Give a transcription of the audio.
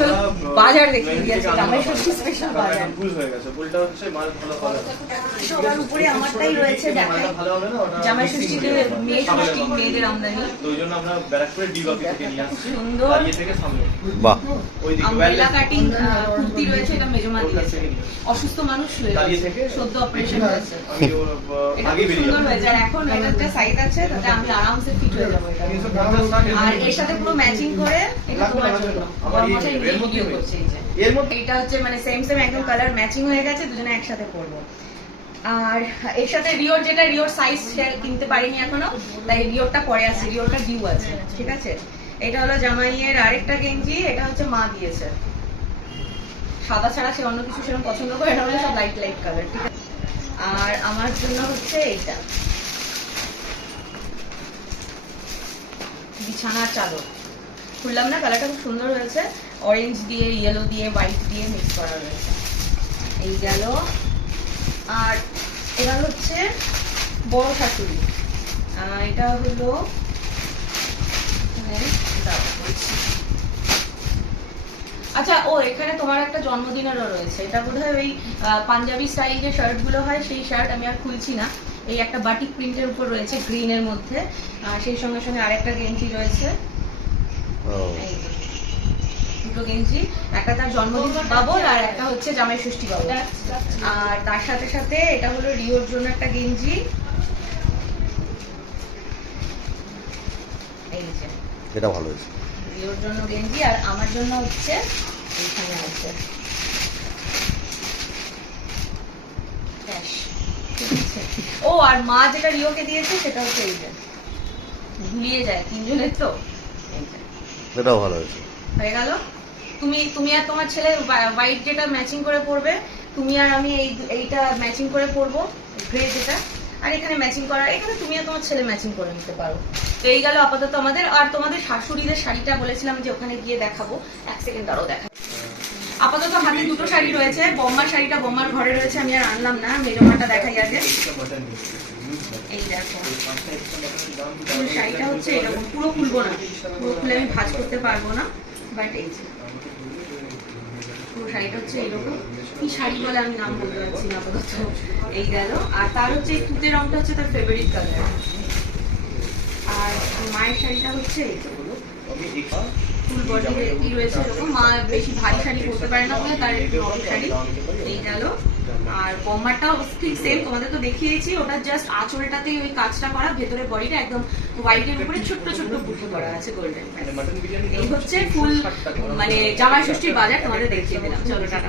চলো বাজার দেখি মেহেন্দি গেছে থেকে জামাই আনলাম। ষষ্ঠী স্পেশাল বাজার ভুল হয়ে গেছে ভুলটা হচ্ছে মাল ভালো হবে সবার উপরে আমারটাই রয়েছে দেখাই। জামাই ষষ্ঠীতে মেয়ে ষষ্ঠী মেয়েদের আমদানি। ওই জন্য আমরা ব্যারাকপুরের ডিবাকি থেকে নিয়ে আসছি সুন্দর। ইয়ে থেকে সামনে। বাহ। ওই দিকে আমব্রেলা কাটিং কুর্তি রয়েছে এটা মেজমা দিয়েছে। থেকে নিয়ে আসছি। অসুস্থ মানুষ সদ্য অপারেশন হয়েছে আগে বেরিয়ে সুন্দর হয়েছে আর এখন এটা একটা সাইজ আছে তাতে আমি আরামসে ফিট হয়ে যাব এটা। আর এর সাথে পুরো ম্যাচিং করে এর মধ্যে এটা হচ্ছে মানে সেম সেম একদম কালার ম্যাচিং হয়ে গেছে দুজনে একসাথে পরবো। আর এর সাথে রিওর যেটা রিওর সাইজ কিনতে পারিনি এখনও তাই রিওরটা পরে আছে রিওরটা ডিউ আছে ঠিক আছে? এটা হলো জামাইয়ের আরেকটা গেঞ্জি এটা হচ্ছে মা দিয়েছে। সাদা ছাড়া সে অন্য কিছু সেরকম পছন্দ করে এটা হলো সব লাইট লাইট কালার ঠিক আছে? আর আমার জন্য হচ্ছে এইটা। বিছানার চাদর। খুললাম না কালারটা খুব সুন্দর হয়েছে। অরেঞ্জ দিয়ে ইয়েলো দিয়ে হোয়াইট দিয়ে মিক্স করা রয়েছে। এই গেল। আর এবার হচ্ছে বড় শাশুড়ি। এটা হলো। আচ্ছা ও, এখানে তোমার একটা জন্মদিনেরও রয়েছে। এটা বোধহয় ওই পাঞ্জাবি স্টাইল যে শার্টগুলো হয়, সেই শার্ট আমি আর খুলছি না। এই একটা বাটিক প্রিন্টের উপর রয়েছে গ্রিনের মধ্যে। আর সেই সঙ্গে সঙ্গে আরেকটা গেঞ্জি রয়েছে। দুটো গেঞ্জি একটা তার জন্মদিন বাবল আর একটা হচ্ছে জামাই ষষ্ঠী বাবল। আর তার সাথে সাথে এটা হলো রিওর জন্য একটা গেঞ্জি। এটা ভালো হয়েছে। রিওর জন্য গেঞ্জি আর আমার জন্য হচ্ছে এইখানে ব্যাস, ঠিক আছে। ও আর মা যেটা রিওকে দিয়েছে সেটা হচ্ছে এই যে। ভুলিয়ে যায় তিনজনের তো। এই যে। এটাও ভালো হয়েছে। হয়ে গেল? তুমি তুমি আর তোমার ছেলে হোয়াইট যেটা ম্যাচিং করে পরবে, তুমি আর আমি এই এইটা ম্যাচিং করে পরবো গ্রে যেটা। আর এখানে ম্যাচিং করা, এখানে তুমি আর তোমার ছেলে ম্যাচিং করে নিতে পারো। তো এই গেল আপাতত আমাদের, আর তোমাদের শাশুড়িদের শাড়িটা বলেছিলাম যে ওখানে গিয়ে দেখাবো। এক সেকেন্ড আরও দেখা আপাতত হাতে দুটো শাড়ি রয়েছে বম্মার শাড়িটা বম্মার ঘরে রয়েছে, আমি আর আনলাম না, মেজমাটা দেখাই আগে। এই শাড়িটা হচ্ছে এরকম, পুরো না, পুরো খুলে আমি করতে পারব না বাট এই পুরো শাড়িটা হচ্ছে শাড়ি বলে আমি নাম বলতে পারছি না এই গেল। আর তার হচ্ছে তুতে রংটা হচ্ছে তার ফেভারিট কালার আর মায়ের শাড়িটা হচ্ছে এই ফুল বডি কি রয়েছে এরকম। মা বেশি ভারী শাড়ি পরতে পারে না বলে তার একটু নরম শাড়ি এই গেল। আর বম্বারটাও ঠিক সেম তোমাদের তো দেখিয়েছি, ওটা জাস্ট আঁচলটাতেই ওই কাজটা করা, ভেতরে বডিটা একদম হোয়াইটের উপরে ছোট্ট ছোট্ট বুটি করা আছে গোল্ডেন এই হচ্ছে ফুল মানে জামাই ষষ্ঠীর বাজার, তোমাদের দেখিয়ে দিলাম। চলো, টাটা।